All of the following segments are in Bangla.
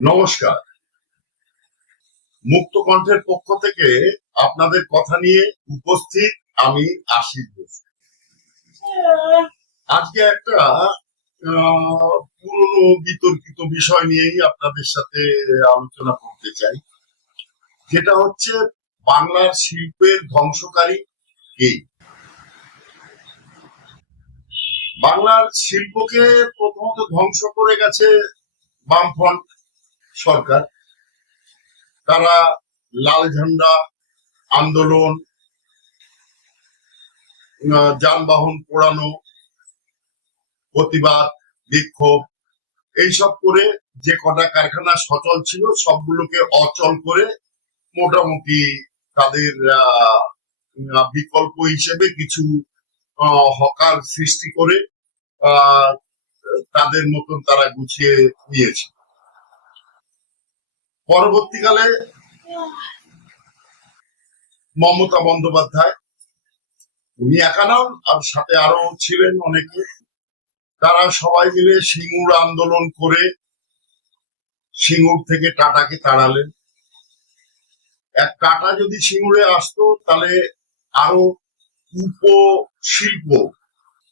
নমস্কার। মুক্ত কণ্ঠের পক্ষ থেকে আপনাদের কথা নিয়ে উপস্থিত আমি আশিস ঘোষ। আজকে একটা পুরনো বিতর্কিত বিষয় নিয়েই আপনাদের সাথে আলোচনা করতে চাই, যেটা হচ্ছে বাংলার শিল্পের ধ্বংসকারী কে। বাংলার শিল্পকে প্রথমত ধ্বংস করে গেছে বামফ্রন্ট সরকার। তারা লাল ঝান্ডা আন্দোলন, যানবাহন পোড়ানো, প্রতিবাদ, বিক্ষোভ এইসব করে যে কটা কারখানা সচল ছিল সবগুলোকে অচল করে মোটামুটি তাদের বিকল্প হিসেবে কিছু হকার সৃষ্টি করে তাদের মতন তারা গুছিয়ে নিয়েছে। পরবর্তীকালে মমতা বন্দ্যোপাধ্যায়, উনি একা নন, আর সাথে আরো ছিলেন অনেকে, তারা সবাই মিলে সিঙ্গুর আন্দোলন করে সিঙ্গুর থেকে টাটাকে তাড়ালেন। এক টাটা যদি সিঙ্গুরে আসতো তাহলে আরো উপশিল্প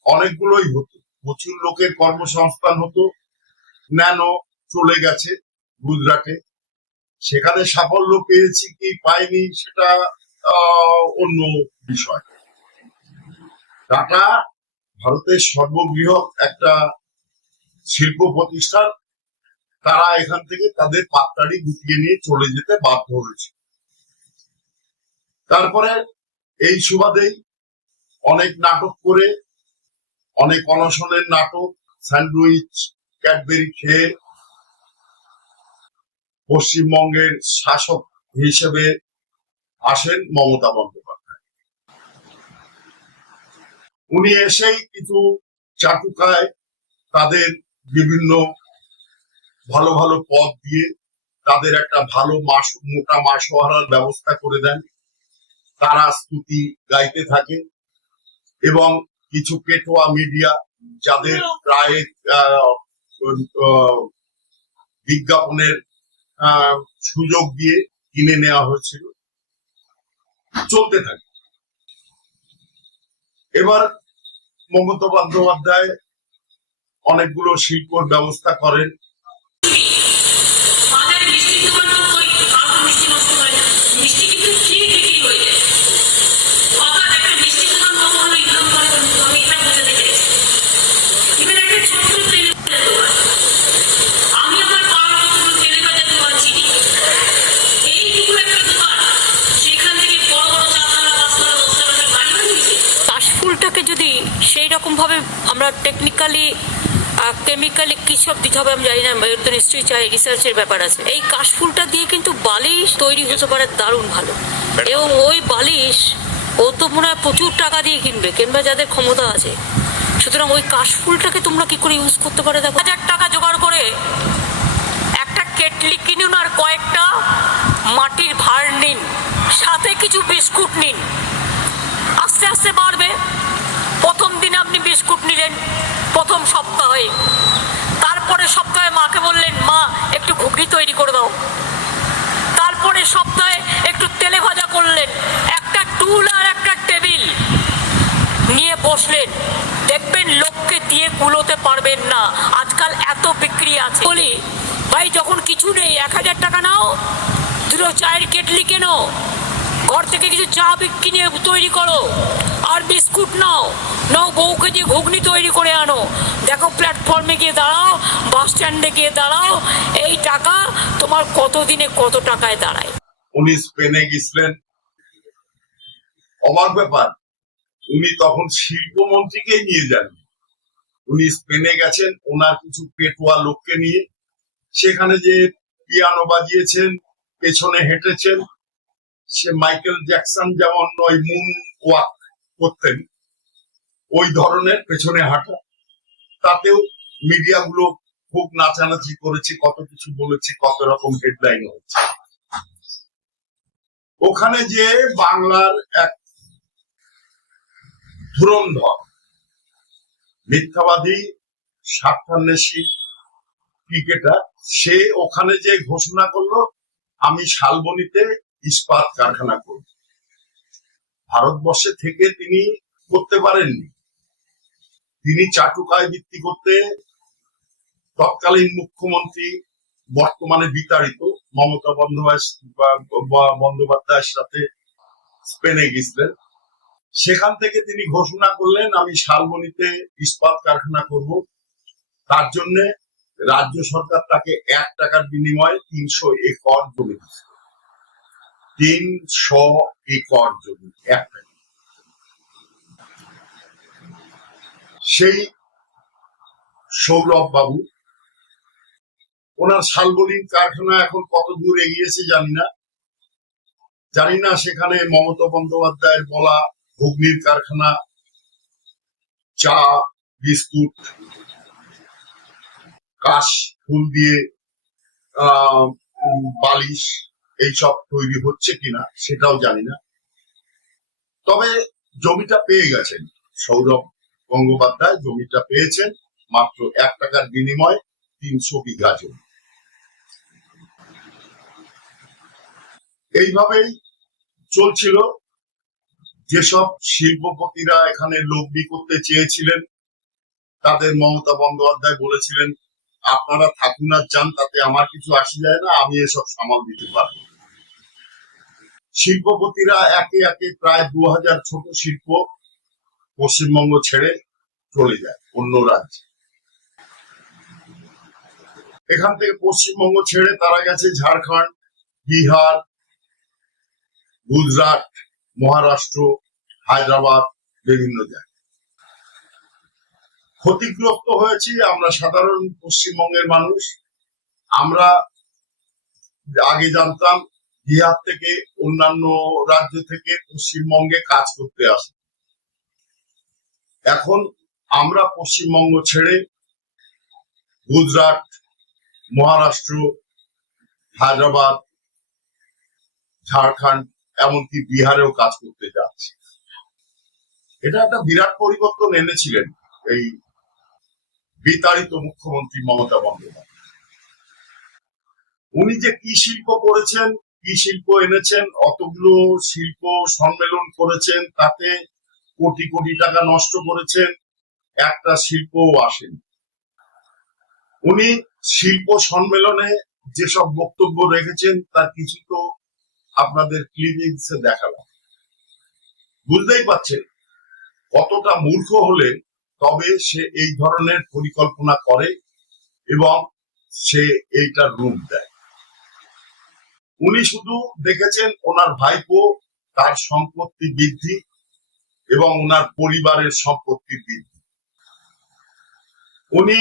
অনেকগুলোই হতো, প্রচুর লোকের কর্মসংস্থান হতো। ন্যানো চলে গেছে গুজরাটে, সেখানে সাফল্য পেয়েছি কি পাইনি সেটা অন্য বিষয়। টাটা ভারতের সর্ববৃহৎ একটা শিল্প প্রতিষ্ঠান, তারা এখান থেকে তাদের পাত্তাড়ি গুটিয়ে নিয়ে চলে যেতে বাধ্য হয়েছে। তারপরে এই সুবাদেই অনেক নাটক করে, অনেক অনশনের নাটক, স্যান্ডউইচ, ক্যাডবেরি খেয়ে পশ্চিমবঙ্গের শাসক হিসেবে আসেন মমতা বন্দ্যোপাধ্যায়। উনি এসেই কিছু চাটুকায় তাদের বিভিন্ন ভালো ভালো পদ দিয়ে তাদের একটা ভালো মোটা মাসোহারার ব্যবস্থা করে দেন। তারা স্তুতি গাইতে থাকে এবং কিছু পেটোয়া মিডিয়া, যাদের প্রায় বিজ্ঞাপনের সুযোগ দিয়ে কিনে নেওয়া হয়েছিল, চলতে থাকে। এবার মমতা বন্দ্যোপাধ্যায় অনেকগুলো শিল্পর ব্যবস্থা করেন। যদি সেই রকম ভাবে আমরা টেকনিক্যালি কেমিক্যালি কি সব দিতে হবে আমি জানি না, তো নিশ্চয়ই চাই রিসার্চের ব্যাপার আছে। এই কাশফুলটা দিয়ে কিন্তু বালিশ তৈরি হতে পারে দারুণ ভালো, এবং ওই বালিশ ও তো মনে হয় প্রচুর টাকা দিয়ে কিনবে যাদের ক্ষমতা আছে। সুতরাং ওই কাশফুলটাকে তোমরা কি করে ইউজ করতে পারে দেখো। 1000 টাকা জোগাড় করে একটা কেটলি কিনুন, আর কয়েকটা মাটির ভাঁড় নিন, সাথে কিছু বিস্কুট নিন, আস্তে আস্তে বাড়বে। প্রথম দিনে আপনি বিস্কুট নিলেন প্রথম সপ্তাহে, তারপরে সপ্তাহে মাকে বললেন মা একটু ঘুগনি তৈরি করে দাও, তারপরে সপ্তাহে একটু তেলে ভাজা করলেন, একটা টুল আর একটা টেবিল নিয়ে বসলেন, দেখবেন লোককে দিয়ে কুলোতে পারবেন না। আজকাল এত বিক্রি আছে। বলি ভাই যখন কিছু নেই 1000 টাকা নাও, দুটো চায়ের কেটলি কেনো, ঘর থেকে কিছু চা কিনে তৈরি করো, আর বিস্কুট নাও, বউকে দিয়ে ঘুগনি তৈরি করে আনো, দেখো প্ল্যাটফর্মে গিয়ে দাঁড়াও, বাস স্ট্যান্ডে গিয়ে দাঁড়াও, এই টাকা তোমার কতদিনে কত টাকায় দাঁড়ায়। উনি স্পেনে গেছিলেন, অবাক ব্যাপার, উনি তখন শিল্পমন্ত্রীকেই নিয়ে যান। উনি স্পেনে গেছেন ওনার কিছু পেটোয়া লোককে নিয়ে, সেখানে যে পিয়ানো বাজিয়েছেন, পেছনে হেঁটেছেন, সে মাইকেল জ্যাকসন যেমন ওই মুন ওয়াক করতেন ওই ধরনের পেছনে হাঁটা। তাতেও মিডিয়া গুলো খুব নাচানাচি করেছে, কত কিছু বলেছে, কত রকম হেডলাইন হচ্ছে। ওখানে যে বাংলার এক ধুরন্ধর মিথ্যাবাদী, স্বার্থান্বেষী, ক্রিকেটার, সে ওখানে যে ঘোষণা করলো আমি শালবনীতে ইস্পাত কারখানা করব। ভারতবর্ষে থেকে তিনি করতে পারেননি, তিনি চাটুকায় বৃত্তি করতে তৎকালীন মুখ্যমন্ত্রী বর্তমানে বিতাড়িত মমতা বন্দ্যোপাধ্যায়ের সাথে স্পেনে গেছিলেন। সেখান থেকে তিনি ঘোষণা করলেন আমি শালবনীতে ইস্পাত কারখানা করব। তার জন্য রাজ্য সরকার তাকে 1 টাকার বিনিময়ে 300 একর জমি দিচ্ছে। 300 একর জমি, 1 টাকা। সেই সৌরভ বাবু, ওনার শালবনী কারখানা এখন কত দূর এগিয়েছে জানি না। সেখানে মমতা বন্দ্যোপাধ্যায়ের বলা ঘুগনির কারখানা, চা, বিস্কুট, কাশ ফুল দিয়ে বালিশ এইসব তৈরি হচ্ছে কিনা সেটাও জানি না। তবে জমিটা পেয়ে গেছেন সৌরভ গঙ্গোপাধ্যায়, জমিটা পেয়েছেন মাত্র 1 টাকার বিনিময়ে 300 বিঘা জমি। এইভাবেই চলছিল। যেসব শিল্পপতিরা এখানে লগ্নি করতে চেয়েছিলেন তাদের মমতা বন্দ্যোপাধ্যায় বলেছিলেন আপনারা থাকুন আর যান, তাতে আমার কিছু আসে যায় না, আমি এসব সামাল দিতে পারবো। শিল্পপতিরা একে একে প্রায় 2000 ছোট শিল্প পশ্চিমবঙ্গ ছেড়ে চলে যায় অন্য রাজ্যে। এখান থেকে পশ্চিমবঙ্গ ছেড়ে তারা গেছে ঝাড়খণ্ড, বিহার, গুজরাট, মহারাষ্ট্র, হায়দ্রাবাদ, বিভিন্ন জায়গায়। ক্ষতিগ্রস্ত হয়েছি আমরা সাধারণ পশ্চিমবঙ্গের মানুষ। আমরা আগে জানতাম বিহার থেকে, অন্যান্য রাজ্য থেকে পশ্চিমবঙ্গে কাজ করতে আসে। এখন আমরা পশ্চিমবঙ্গ ছেড়ে গুজরাট, মহারাষ্ট্র, হায়দ্রাবাদ, ঝাড়খণ্ড, এমনকি বিহারেও কাজ করতে যাচ্ছি। এটা একটা বিরাট পরিবর্তন এনেছিলেন এই বিতাড়িত মুখ্যমন্ত্রী মমতা বন্দ্যোপাধ্যায়। উনি যে কি শিল্প করেছেন, কি শিল্প এনেছেন, অতগুলো শিল্প সম্মেলন করেছেন, তাতে কোটি কোটি টাকা নষ্ট করেছেন, একটা শিল্পও আসেনি। উনি শিল্প সম্মেলনে যেসব বক্তব্য রেখেছেন তার কিছু তো আপনাদের ক্লিপিংসে দেখালাম। বুঝতেই পারছেন কতটা মূর্খ হলে তবে সে এই ধরনের পরিকল্পনা করে এবং সে এইটার রূপ দেয়। উনি শুধু দেখেছেন ওনার ভাইপো তার সম্পত্তি বৃদ্ধি এবং ওনার পরিবারের সম্পত্তি বৃদ্ধি। উনি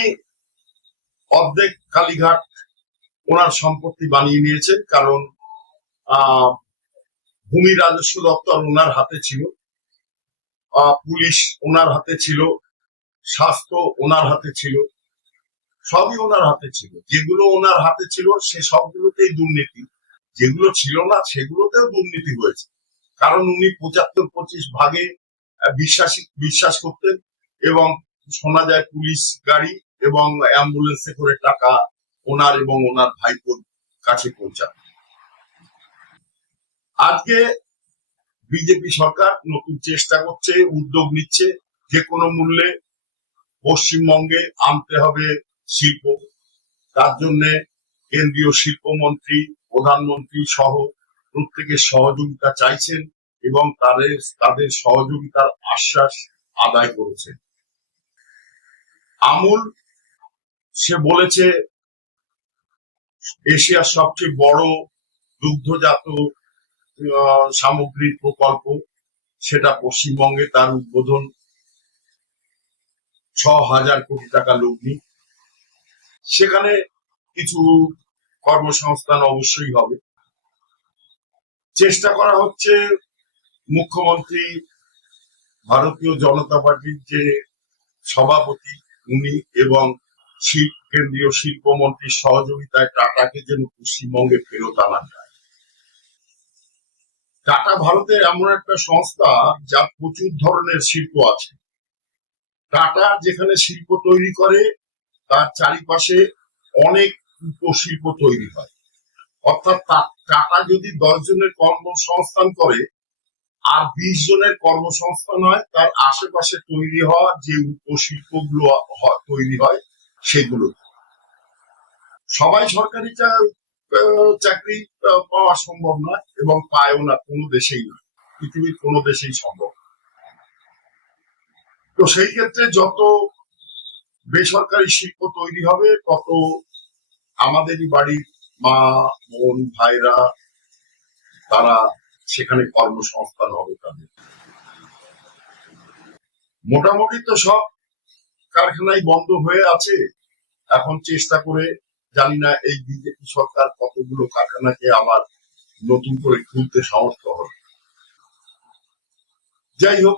অর্ধেক কালীঘাট ওনার সম্পত্তি বানিয়ে নিয়েছেন, কারণ ভূমি রাজস্ব দপ্তর ওনার হাতে ছিল, পুলিশ ওনার হাতে ছিল, স্বাস্থ্য ওনার হাতে ছিল, সবই ওনার হাতে ছিল। যেগুলো ওনার হাতে ছিল সে সবগুলোতেই দুর্নীতি, যেগুলো ছিল না সেগুলোতেও দুর্নীতি হয়েছে। কারণ উনি 75-25 ভাগে বিশ্বাস করতেন এবং শোনা যায় পুলিশ গাড়ি এবং অ্যাম্বুলেন্সে করে টাকা ওনার এবং ওনার ভাইপোর কাছে পৌঁছান। আজকে বিজেপি সরকার নতুন চেষ্টা করছে, উদ্যোগ নিচ্ছে, যে কোনো মূল্যে পশ্চিমবঙ্গে আনতে হবে শিল্প। তার জন্য কেন্দ্রীয় শিল্পমন্ত্রী, প্রধানমন্ত্রী সহ প্রত্যেকের সহযোগিতা চাইছেন এবং তাদের সহযোগিতার আশ্বাস আদায় করেছেন। আমুল সে বলেছে এশিয়ার সবচেয়ে বড় দুগ্ধজাত সামগ্রীর প্রকল্প, সেটা পশ্চিমবঙ্গে তার উদ্বোধন, 6000 কোটি টাকা লগ্নি। সেখানে কিছু কর্মসংস্থান অবশ্যই হবে। চেষ্টা করা হচ্ছে মুখ্যমন্ত্রী, ভারতীয় জনতা পার্টির যে সভাপতি উনি এবং কেন্দ্রীয় শিল্পমন্ত্রীর সহযোগিতায় টাটাকে যেন পশ্চিমবঙ্গে ফেরত আনা যায়। টাটা ভারতের এমন একটা সংস্থা যার প্রচুর ধরনের শিল্প আছে। টাটা যেখানে শিল্প তৈরি করে তার চারিপাশে অনেক উপশিল্প তৈরি হয়। অর্থাৎ টাটা যদি 10 জনের কর্মসংস্থান করে আর 20 জনের কর্মসংস্থান হয়, তার আশেপাশে তৈরি হওয়া যে উপশিল্প গুলো তৈরি হয় সেগুলো। সবাই সরকারি চাকরি পাওয়া সম্ভব নয় এবং পায়ও না, কোনো দেশেই না, পৃথিবীর কোনো দেশেই সম্ভব না। তো সেই ক্ষেত্রে যত বেসরকারি শিল্প তৈরি হবে তত আমাদেরই বাড়ির মা, বোন, ভাইরা তারা সেখানে কর্মসংস্থান হবে তাদের। মোটামুটি তো সব কারখানাই বন্ধ হয়ে আছে। এখন চেষ্টা করে, জানি না এই বিজেপি সরকার কতগুলো কারখানাকে আবার নতুন করে খুলতে সমর্থ হবে। যাই হোক,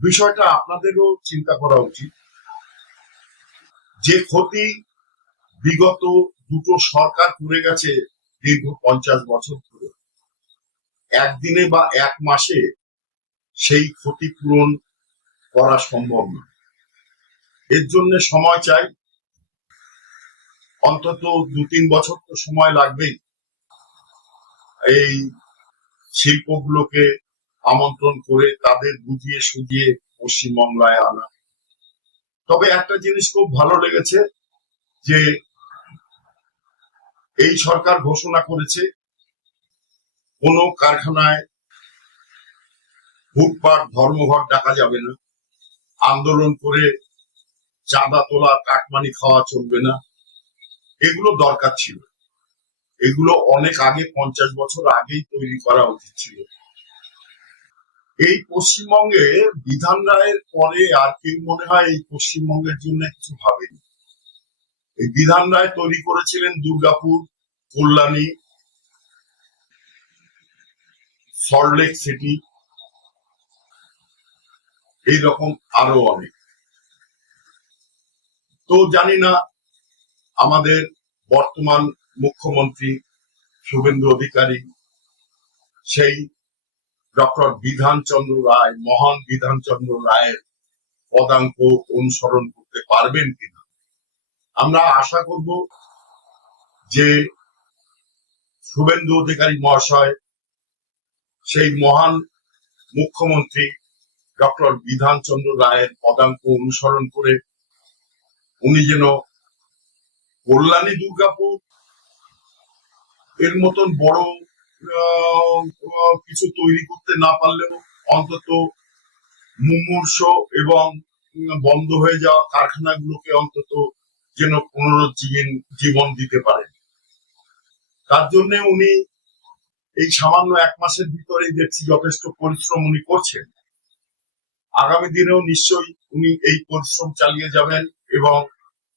বিষয়টা আপনাদেরও চিন্তা করা উচিত যে ক্ষতি বিগত দুটো সরকার করে গেছে দীর্ঘ 50 বছর ধরে, একদিনে বা এক মাসে সেই ক্ষতিপূরণ করা সম্ভব না। এর জন্য সময় চাই, অন্তত 2-3 বছর তো সময় লাগবেই এই শিল্পগুলোকে আমন্ত্রণ করে তাদের বুঝিয়ে সুঝিয়ে পশ্চিমবাংলায় আনা। তবে একটা জিনিস খুব ভালো লেগেছে যে এই সরকার ঘোষণা করেছে কোনো কারখানায় ফুটপাত ধর্মঘট ডাকা যাবে না, আন্দোলন করে চাঁদা তোলা কাটমানি খাওয়া চলবে না। এগুলো দরকার ছিল, এগুলো অনেক আগে 50 বছর আগেই তৈরি করা উচিত ছিল। এই পশ্চিমবঙ্গে বিধান রায়ের পরে আর কেউ মনে হয় এই পশ্চিমবঙ্গের জন্য কিছু ভাবেনি। এই বিধান রায় তৈরি করেছিলেন দুর্গাপুর, কল্যাণী, সল্টলেক সিটি, এইরকম আরো অনেক। তো জানি না আমাদের বর্তমান মুখ্যমন্ত্রী শুভেন্দু অধিকারী সেই ডক্টর বিধানচন্দ্র রায়, মহান বিধানচন্দ্র রায়ের পদাঙ্ক অনুসরণ করতে পারবেন কিনা। আমরা আশা করব যে শুভেন্দু অধিকারী মহাশয় সেই মহান মুখ্যমন্ত্রী ডক্টর বিধানচন্দ্র রায়ের পদাঙ্ক অনুসরণ করে উনি যেন কল্যাণী, দুর্গাপুর এর মতন বড় কিছু তৈরি করতে না পারলেও অন্তত মুমূর্ষ এবং বন্ধ হয়ে যাওয়া কারখানাগুলোকে অন্তত যেন পুনরুজ্জীবন দিতে পারে। তার জন্য উনি এই সামান্য 1 মাসের ভিতরেই দেখছি যথেষ্ট পরিশ্রম উনি করছেন। আগামী দিনেও নিশ্চয়ই উনি এই পরিশ্রম চালিয়ে যাবেন এবং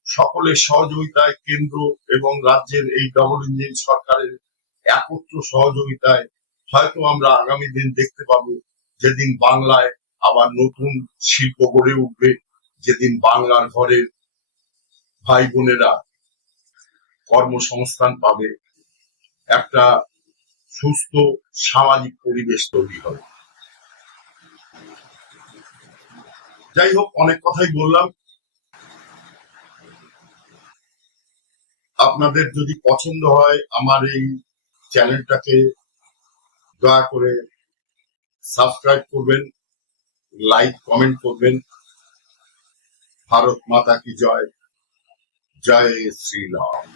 সকলের সহযোগিতায়, কেন্দ্র এবং রাজ্যের এই ডবল ইঞ্জিন সরকারের একত্র সহযোগিতায় হয়তো আমরা আগামী দিন দেখতে পাবো যেদিন বাংলায় আবার নতুন শিল্প গড়ে উঠবে, যেদিন বাংলার ঘরের ভাই বোনেরা কর্মসংস্থান পাবে, একটা সুস্থ সামাজিক পরিবেশ তৈরি হবে। যাই হোক, অনেক কথাই বললাম। আপনাদের যদি পছন্দ হয় আমার এই চ্যানেলটাকে দয়া করে সাবস্ক্রাইব করবেন, লাইক কমেন্ট করবেন। ভারত মাতা কি জয়, জয় শ্রীরাম।